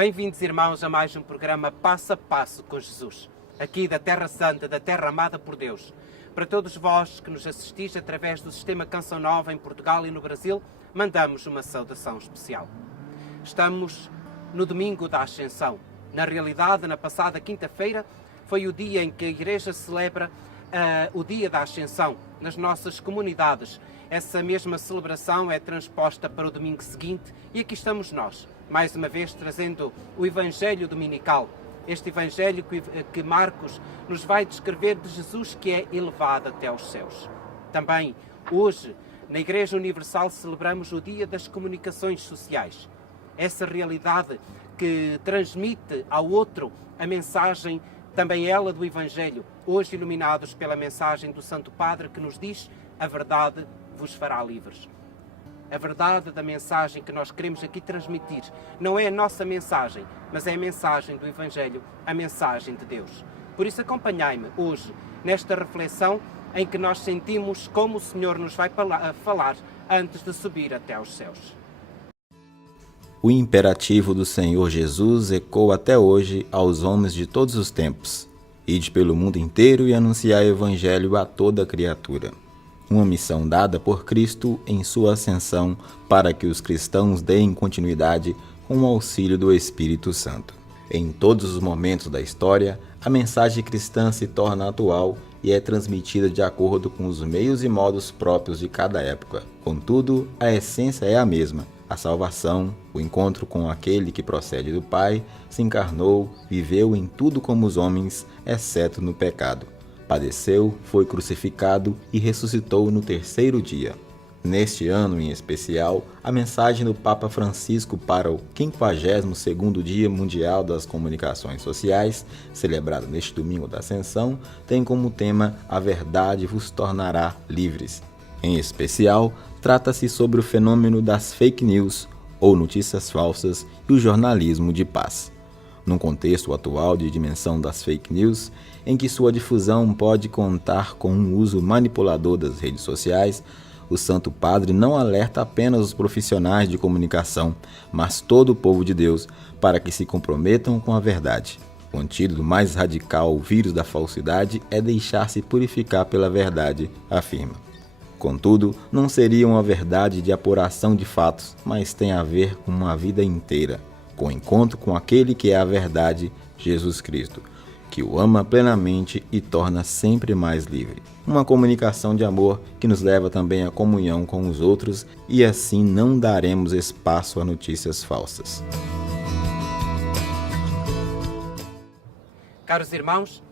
Bem-vindos, irmãos, a mais um programa Passo a Passo com Jesus, aqui da Terra Santa, da Terra amada por Deus. Para todos vós que nos assistis através do Sistema Canção Nova em Portugal e no Brasil, mandamos uma saudação especial. Estamos no domingo da Ascensão. Na realidade, na passada quinta-feira, foi o dia em que a Igreja celebra o dia da Ascensão nas nossas comunidades. Essa mesma celebração é transposta para o domingo seguinte e aqui estamos nós, mais uma vez trazendo o Evangelho Dominical. Este Evangelho que Marcos nos vai descrever de Jesus que é elevado até aos céus. Também hoje, na Igreja Universal, celebramos o Dia das Comunicações Sociais. Essa realidade que transmite ao outro a mensagem, também ela do Evangelho, hoje iluminados pela mensagem do Santo Padre que nos diz: a verdade vos fará livres. A verdade da mensagem que nós queremos aqui transmitir não é a nossa mensagem, mas é a mensagem do Evangelho, a mensagem de Deus. Por isso acompanhai-me hoje nesta reflexão em que nós sentimos como o Senhor nos vai falar antes de subir até aos céus. O imperativo do Senhor Jesus ecoa até hoje aos homens de todos os tempos: ide pelo mundo inteiro e anunciai o Evangelho a toda criatura. Uma missão dada por Cristo em sua ascensão para que os cristãos deem continuidade com o auxílio do Espírito Santo. Em todos os momentos da história, a mensagem cristã se torna atual e é transmitida de acordo com os meios e modos próprios de cada época. Contudo, a essência é a mesma: a salvação, o encontro com aquele que procede do Pai, se encarnou, viveu em tudo como os homens, exceto no pecado. Padeceu, foi crucificado e ressuscitou no terceiro dia. Neste ano em especial, a mensagem do Papa Francisco para o 52º Dia Mundial das Comunicações Sociais, celebrado neste domingo da Ascensão, tem como tema "A verdade vos tornará livres". Em especial, trata-se sobre o fenômeno das fake news, ou notícias falsas, e o jornalismo de paz. Num contexto atual de dimensão das fake news, em que sua difusão pode contar com um uso manipulador das redes sociais, o Santo Padre não alerta apenas os profissionais de comunicação, mas todo o povo de Deus, para que se comprometam com a verdade. O antídoto mais radical ao vírus da falsidade é deixar-se purificar pela verdade, afirma. Contudo, não seria uma verdade de apuração de fatos, mas tem a ver com uma vida inteira, com o encontro com aquele que é a verdade, Jesus Cristo, que o ama plenamente e torna sempre mais livre. Uma comunicação de amor que nos leva também à comunhão com os outros e assim não daremos espaço a notícias falsas. Caros irmãos,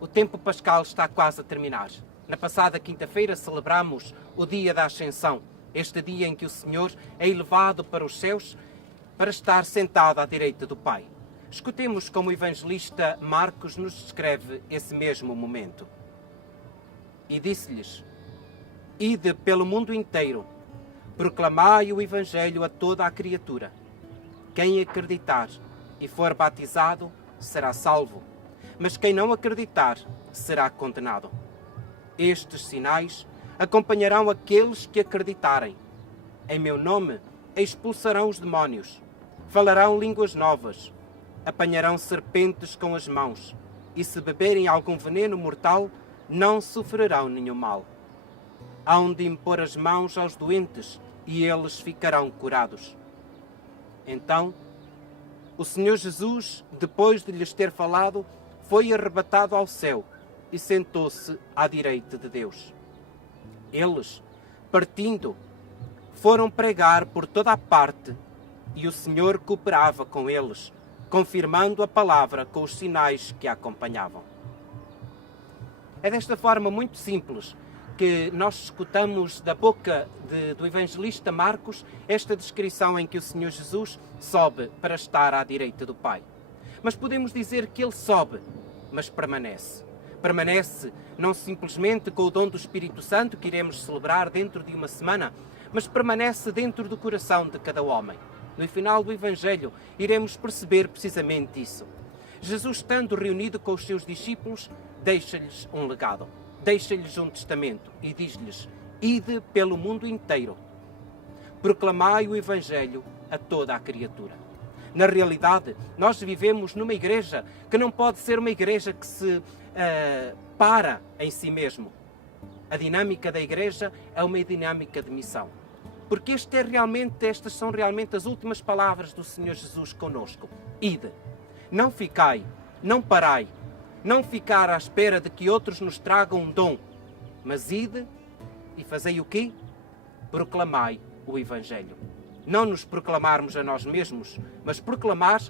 o tempo pascal está quase a terminar. Na passada quinta-feira celebramos o dia da Ascensão, este dia em que o Senhor é elevado para os céus para estar sentado à direita do Pai. Escutemos como o evangelista Marcos nos descreve esse mesmo momento. E disse-lhes: ide pelo mundo inteiro, proclamai o Evangelho a toda a criatura. Quem acreditar e for batizado será salvo, mas quem não acreditar será condenado. Estes sinais acompanharão aqueles que acreditarem. Em meu nome expulsarão os demónios, falarão línguas novas, apanharão serpentes com as mãos, e se beberem algum veneno mortal, não sofrerão nenhum mal. Hão de impor as mãos aos doentes, e eles ficarão curados. Então, o Senhor Jesus, depois de lhes ter falado, foi arrebatado ao céu e sentou-se à direita de Deus. Eles, partindo, foram pregar por toda a parte, e o Senhor cooperava com eles, confirmando a palavra com os sinais que a acompanhavam. É desta forma muito simples que nós escutamos da boca do evangelista Marcos esta descrição em que o Senhor Jesus sobe para estar à direita do Pai. Mas podemos dizer que ele sobe, mas permanece. Permanece não simplesmente com o dom do Espírito Santo que iremos celebrar dentro de uma semana, mas permanece dentro do coração de cada homem. No final do Evangelho iremos perceber precisamente isso. Jesus, estando reunido com os seus discípulos, deixa-lhes um legado, deixa-lhes um testamento e diz-lhes: ide pelo mundo inteiro, proclamai o Evangelho a toda a criatura. Na realidade, nós vivemos numa igreja que não pode ser uma igreja que se para em si mesmo. A dinâmica da igreja é uma dinâmica de missão. Porque estas são realmente as últimas palavras do Senhor Jesus conosco. Ide, não ficai, não parai, não ficar à espera de que outros nos tragam um dom, mas ide e fazei o quê? Proclamai o Evangelho. Não nos proclamarmos a nós mesmos, mas proclamar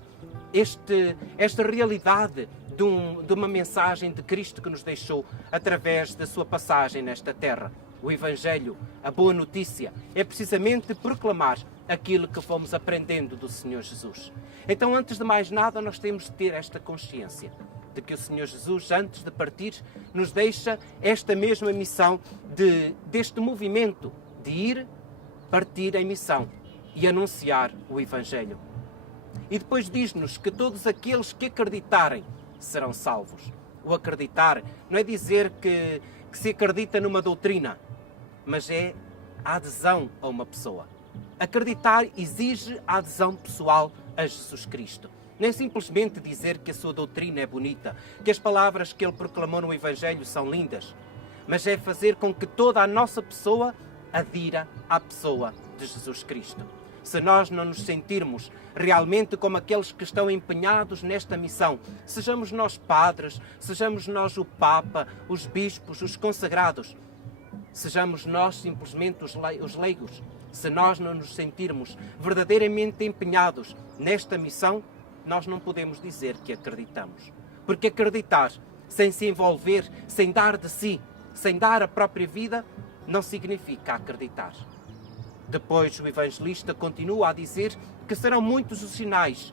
esta realidade de uma mensagem de Cristo que nos deixou através da sua passagem nesta terra. O Evangelho, a boa notícia, é precisamente proclamar aquilo que fomos aprendendo do Senhor Jesus. Então, antes de mais nada, nós temos de ter esta consciência de que o Senhor Jesus, antes de partir, nos deixa esta mesma missão deste movimento de ir, partir em missão e anunciar o Evangelho. E depois diz-nos que todos aqueles que acreditarem serão salvos. O acreditar não é dizer que se acredita numa doutrina, mas é a adesão a uma pessoa. Acreditar exige a adesão pessoal a Jesus Cristo. Não é simplesmente dizer que a sua doutrina é bonita, que as palavras que ele proclamou no Evangelho são lindas, mas é fazer com que toda a nossa pessoa adira à pessoa de Jesus Cristo. Se nós não nos sentirmos realmente como aqueles que estão empenhados nesta missão, sejamos nós padres, sejamos nós o Papa, os bispos, os consagrados, sejamos nós simplesmente os leigos, se nós não nos sentirmos verdadeiramente empenhados nesta missão, nós não podemos dizer que acreditamos. Porque acreditar sem se envolver, sem dar de si, sem dar a própria vida, não significa acreditar. Depois o evangelista continua a dizer que serão muitos os sinais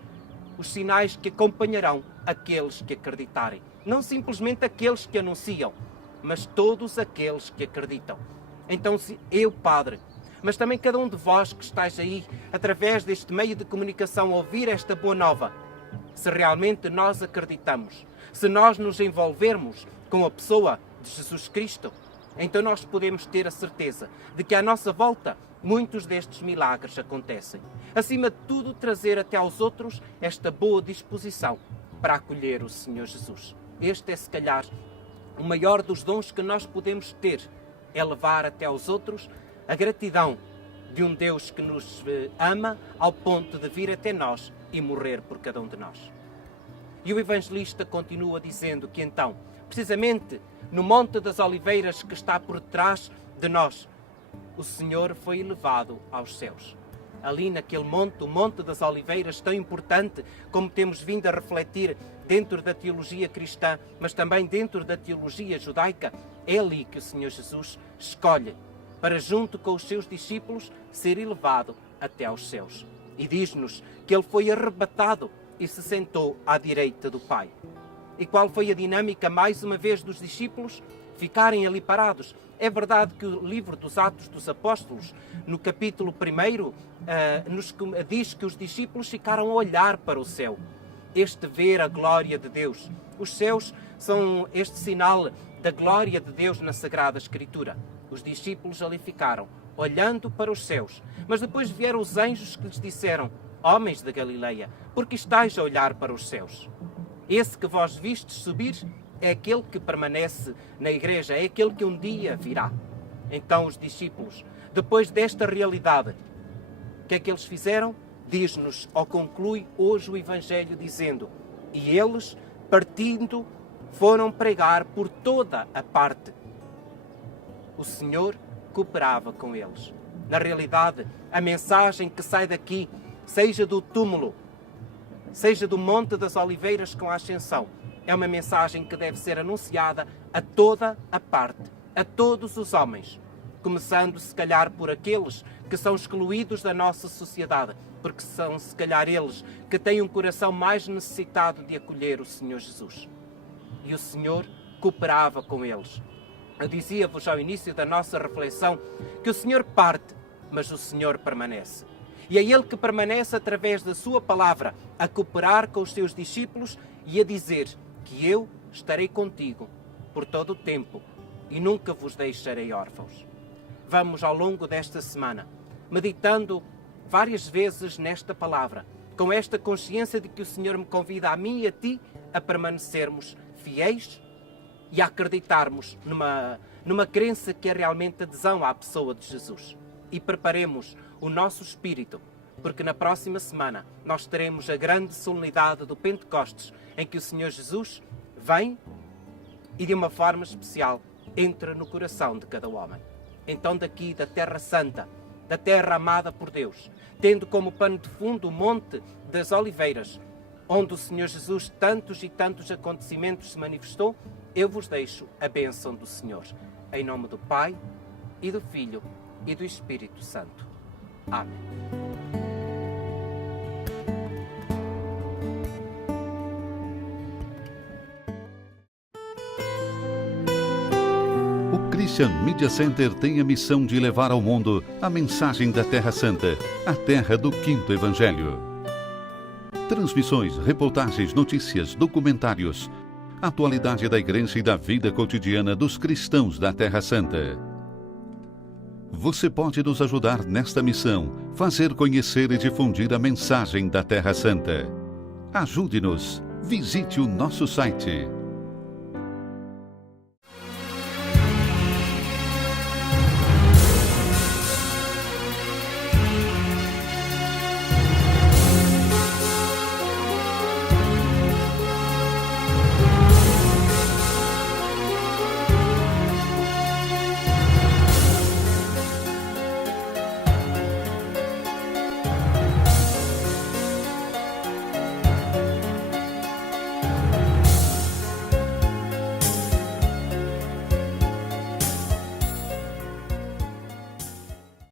que acompanharão aqueles que acreditarem. Não simplesmente aqueles que anunciam, mas todos aqueles que acreditam. Então, se eu, Padre, mas também cada um de vós que estáis aí, através deste meio de comunicação, ouvir esta boa nova, se realmente nós acreditamos, se nós nos envolvermos com a pessoa de Jesus Cristo, então nós podemos ter a certeza de que à nossa volta muitos destes milagres acontecem. Acima de tudo, trazer até aos outros esta boa disposição para acolher o Senhor Jesus. Este é, se calhar, o maior dos dons que nós podemos ter, é levar até aos outros a gratidão de um Deus que nos ama ao ponto de vir até nós e morrer por cada um de nós. E o evangelista continua dizendo que então, precisamente no Monte das Oliveiras que está por trás de nós, o Senhor foi elevado aos céus. Ali naquele monte, o Monte das Oliveiras, tão importante como temos vindo a refletir dentro da teologia cristã, mas também dentro da teologia judaica, é ali que o Senhor Jesus escolhe para, junto com os seus discípulos, ser elevado até aos céus. E diz-nos que ele foi arrebatado e se sentou à direita do Pai. E qual foi a dinâmica, mais uma vez, dos discípulos? Ficarem ali parados. É verdade que o livro dos Atos dos Apóstolos, no capítulo 1, nos diz que os discípulos ficaram a olhar para o céu. Este ver a glória de Deus. Os céus são este sinal da glória de Deus na Sagrada Escritura. Os discípulos ali ficaram, olhando para os céus. Mas depois vieram os anjos que lhes disseram: homens da Galileia, por que estáis a olhar para os céus? Esse que vós vistes subir é aquele que permanece na igreja, é aquele que um dia virá. Então os discípulos, depois desta realidade, o que é que eles fizeram? Diz-nos, ou conclui hoje o Evangelho dizendo: e eles, partindo, foram pregar por toda a parte. O Senhor cooperava com eles. Na realidade, a mensagem que sai daqui, seja do túmulo, seja do Monte das Oliveiras com a Ascensão, é uma mensagem que deve ser anunciada a toda a parte, a todos os homens, começando se calhar por aqueles que são excluídos da nossa sociedade, porque são se calhar eles que têm um coração mais necessitado de acolher o Senhor Jesus. E o Senhor cooperava com eles. Eu dizia-vos ao início da nossa reflexão que o Senhor parte, mas o Senhor permanece. E é Ele que permanece através da sua palavra a cooperar com os seus discípulos e a dizer que eu estarei contigo por todo o tempo e nunca vos deixarei órfãos. Vamos ao longo desta semana, meditando várias vezes nesta palavra, com esta consciência de que o Senhor me convida a mim e a ti a permanecermos fiéis e a acreditarmos numa crença que é realmente adesão à pessoa de Jesus. E preparemos o nosso espírito, porque na próxima semana nós teremos a grande solenidade do Pentecostes, em que o Senhor Jesus vem e de uma forma especial entra no coração de cada homem. Então daqui da Terra Santa, da terra amada por Deus, tendo como pano de fundo o Monte das Oliveiras, onde o Senhor Jesus tantos e tantos acontecimentos se manifestou, eu vos deixo a bênção do Senhor. Em nome do Pai, e do Filho, e do Espírito Santo. Amém. O Christian Media Center tem a missão de levar ao mundo a mensagem da Terra Santa, a terra do Quinto Evangelho. Transmissões, reportagens, notícias, documentários, atualidade da Igreja e da vida cotidiana dos cristãos da Terra Santa. Você pode nos ajudar nesta missão, fazer conhecer e difundir a mensagem da Terra Santa. Ajude-nos. Visite o nosso site